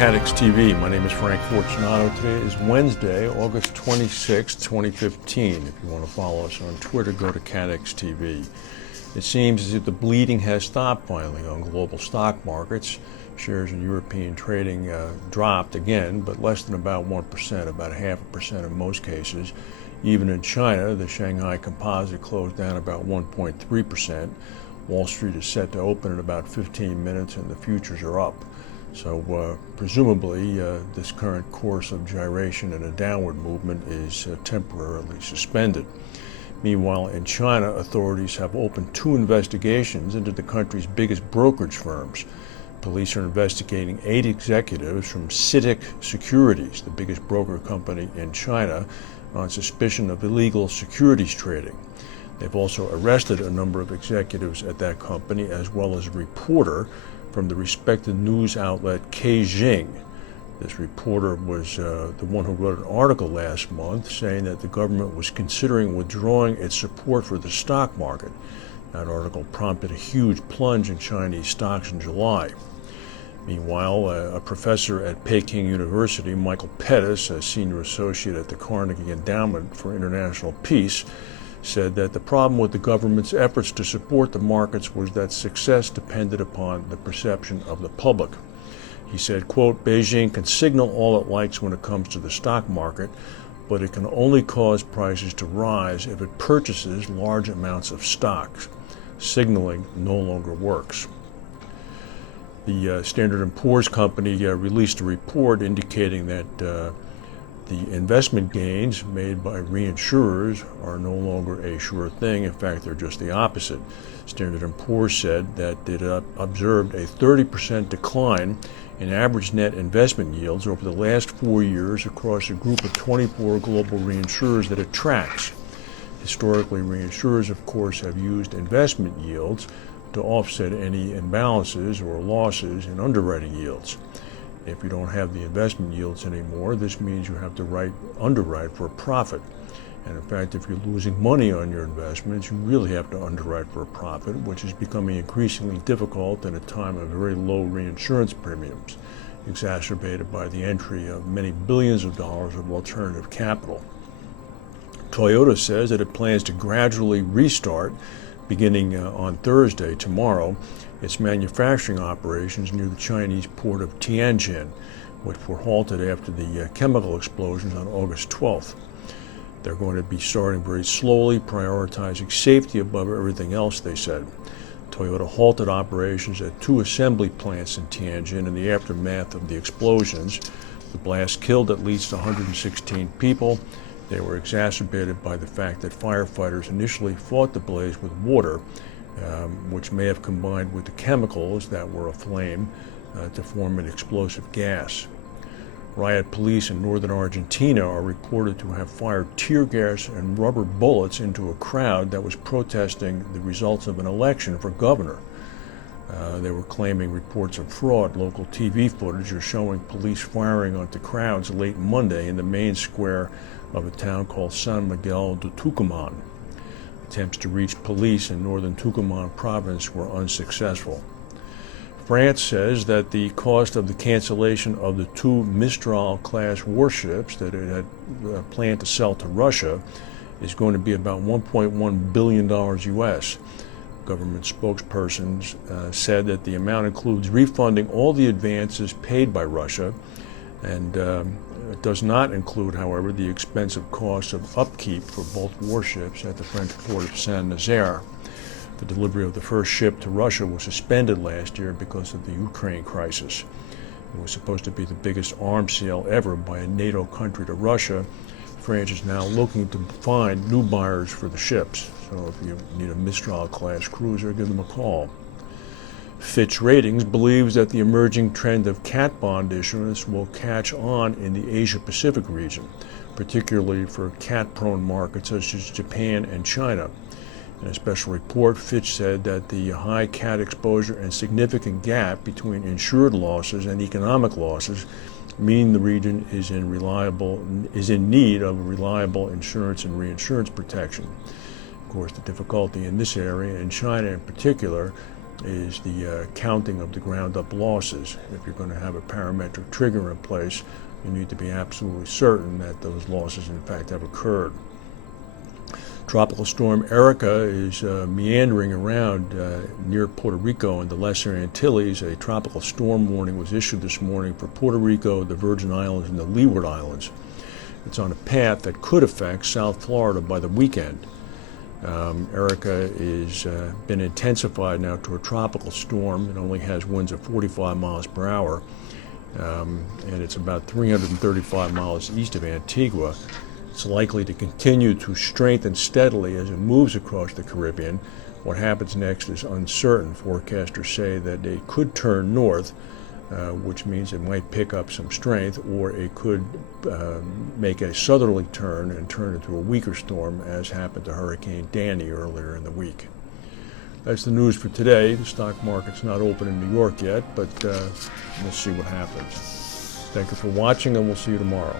CATEX TV. My name is Frank Fortunato. Today is Wednesday, August 26, 2015. If you want to follow us on Twitter, go to CATEX TV. It seems as if the bleeding has stopped finally on global stock markets. Shares in European trading dropped again, but less than about 1%, about 0.5% in most cases. Even in China, the Shanghai Composite closed down about 1.3%. Wall Street is set to open in about 15 minutes and the futures are up. So presumably this current course of gyration and a downward movement is temporarily suspended. Meanwhile, in China, authorities have opened 2 investigations into the country's biggest brokerage firms. Police are investigating 8 executives from CITIC Securities, the biggest broker company in China, on suspicion of illegal securities trading. They've also arrested a number of executives at that company, as well as a reporter from the respected news outlet Tianjin. This reporter was the one who wrote an article last month saying that the government was considering withdrawing its support for the stock market. That article prompted a huge plunge in Chinese stocks in July. Meanwhile, a professor at Peking University, Michael Pettis, a senior associate at the Carnegie Endowment for International Peace, said that the problem with the government's efforts to support the markets was that success depended upon the perception of the public. He said, quote, Beijing can signal all it likes when it comes to the stock market, but it can only cause prices to rise if it purchases large amounts of stocks. Signaling no longer works. The Standard & Poor's company released a report indicating that the investment gains made by reinsurers are no longer a sure thing. In fact, they're just the opposite. Standard & Poor's said that it observed a 30% decline in average net investment yields over the last 4 years across a group of 24 global reinsurers that it tracks. Historically, reinsurers, of course, have used investment yields to offset any imbalances or losses in underwriting yields. If you don't have the investment yields anymore, this means you have to underwrite for a profit. And in fact, if you're losing money on your investments, you really have to underwrite for a profit, which is becoming increasingly difficult in a time of very low reinsurance premiums, exacerbated by the entry of many billions of dollars of alternative capital. Toyota says that it plans to gradually restart, beginning on Thursday, tomorrow, its manufacturing operations near the Chinese port of Tianjin, which were halted after the chemical explosions on August 12th. They're going to be starting very slowly, prioritizing safety above everything else, they said. Toyota halted operations at 2 assembly plants in Tianjin in the aftermath of the explosions. The blast killed at least 116 people. They were exacerbated by the fact that firefighters initially fought the blaze with water, which may have combined with the chemicals that were aflame to form an explosive gas. Riot police in northern Argentina are reported to have fired tear gas and rubber bullets into a crowd that was protesting the results of an election for governor. They were claiming reports of fraud. Local TV footage are showing police firing onto crowds late Monday in the main square of a town called San Miguel de Tucumán. Attempts to reach police in northern Tucumán province were unsuccessful. France says that the cost of the cancellation of the 2 Mistral-class warships that it had planned to sell to Russia is going to be about $1.1 billion US. Government spokespersons said that the amount includes refunding all the advances paid by Russia, and it does not include, however, the expensive costs of upkeep for both warships at the French port of Saint-Nazaire. The delivery of the first ship to Russia was suspended last year because of the Ukraine crisis. It was supposed to be the biggest arms sale ever by a NATO country to Russia. France is now looking to find new buyers for the ships. So if you need a Mistral-class cruiser, give them a call. Fitch Ratings believes that the emerging trend of cat bond issuance will catch on in the Asia-Pacific region, particularly for cat-prone markets such as Japan and China. In a special report, Fitch said that the high cat exposure and significant gap between insured losses and economic losses mean the region is in need of reliable insurance and reinsurance protection. Of course, the difficulty in this area, in China in particular, is the counting of the ground-up losses. If you're going to have a parametric trigger in place, you need to be absolutely certain that those losses in fact have occurred. Tropical storm Erika is meandering around near Puerto Rico and the Lesser Antilles. A tropical storm warning was issued this morning for Puerto Rico, the Virgin Islands, and the Leeward Islands. It's on a path that could affect South Florida by the weekend. Erika is been intensified now to a tropical storm. It only has winds of 45 miles per hour, and it's about 335 miles east of Antigua. It's likely to continue to strengthen steadily as it moves across the Caribbean. What happens next is uncertain. Forecasters say that it could turn north, which means it might pick up some strength, or it could make a southerly turn and turn into a weaker storm, as happened to Hurricane Danny earlier in the week. That's the news for today. The stock market's not open in New York yet, but we'll see what happens. Thank you for watching, and we'll see you tomorrow.